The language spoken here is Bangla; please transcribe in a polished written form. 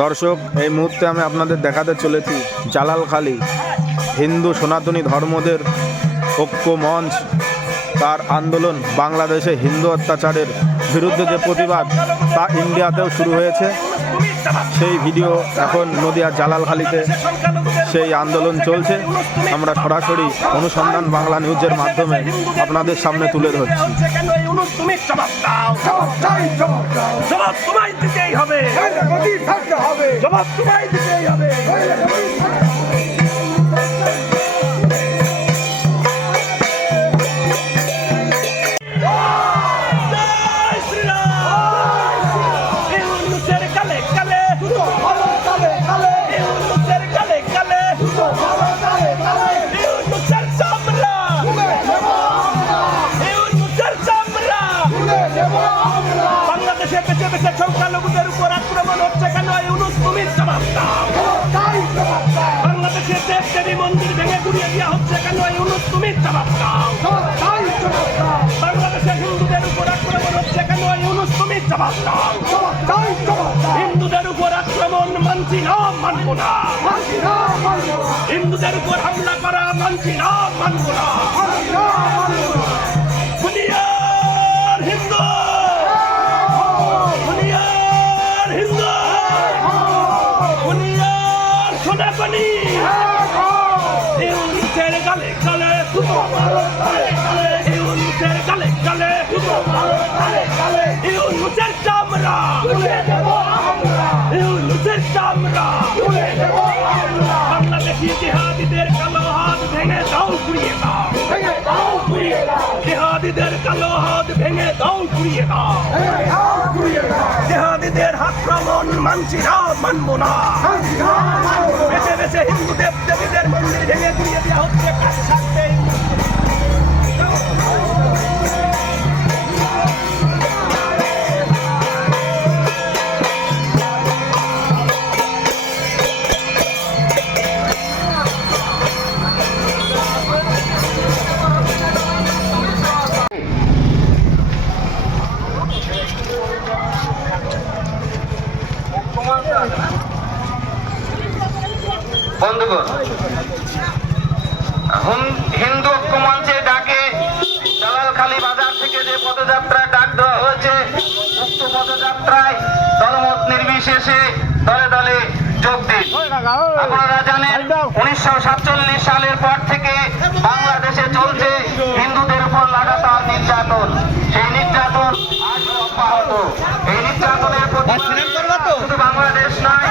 দর্শক, এই মুহূর্তে আমি আপনাদের দেখাতে চলেছি জালালখালী হিন্দু সনাতনী ধর্মদের ঐক্য মঞ্চ তার আন্দোলন, বাংলাদেশে হিন্দু অত্যাচারের বিরুদ্ধে যে প্রতিবাদ তা ইন্ডিয়াতেও শুরু হয়েছে। সেই ভিডিও এখন নদিয়া জালালখালীতে সেই আন্দোলন চলছে। আমরা সরাসরি অনুসন্ধান বাংলা নিউজের মাধ্যমে আপনাদের সামনে তুলে ধরছি। বাংলাদেশে বেঁচে বেঁচে সংখ্যালঘুদের উপর আক্রমণ হচ্ছে কেন? ইউনূস তুমি জবাব দাও। বাংলাদেশে দেব দেবী মন্দির ভেঙে গুড়িয়ে দেওয়া হচ্ছে কেন? ইউনূস তুমি জবাব দাও। বাংলাদেশে হিন্দুদের উপর আক্রমণ হচ্ছে কেন? ইউনূস তুমি জবাব দাও। হিন্দুদের উপর আক্রমণ মানছি না, মানব না। হিন্দুদের উপর হামলা করা মানছি না, মানব না। দুনিয়ার হিন্দু, দুনিয়ার হিন্দু, দুনিয়ার সনাতনী ইউনূসের গালে গালে, ইউনূসের গালে গালে, ইউনূসের চামড়া, ইউনূসের চামড়া। বাংলাদেশি জিহাদিদের কালো হাত ভেঙে দাও, ঘুরিয়ে দাও। জিহাদিদের কালো হাত ভেঙে দাও, ঘুরিয়ে দাও। জিহাদিদের আক্রমণ মানছি না, মানব না। বেছে বেছে হিন্দু দেব দেবীদের মন্দির ভেঙে ঘুরিয়ে দেওয়া হচ্ছে। কাছে থাকবে বন্ধুগণ, হিন্দু ঐক্য মঞ্চের ডাকে জালালখালী বাজার থেকে যে পদযাত্রার ডাক দেওয়া হয়েছে, উক্ত পদযাত্রায় দলমত নির্বিশেষে দলে দলে যোগ দিন। আপনারা জানেন 1947 সালের পর থেকে বাংলাদেশে চলছে হিন্দুদের উপর লাগাতার নির্যাতন। সেই নির্যাতন আজও অব্যাহত। এই নির্যাতনের প্রতিবাদে শুধু বাংলাদেশ নয়,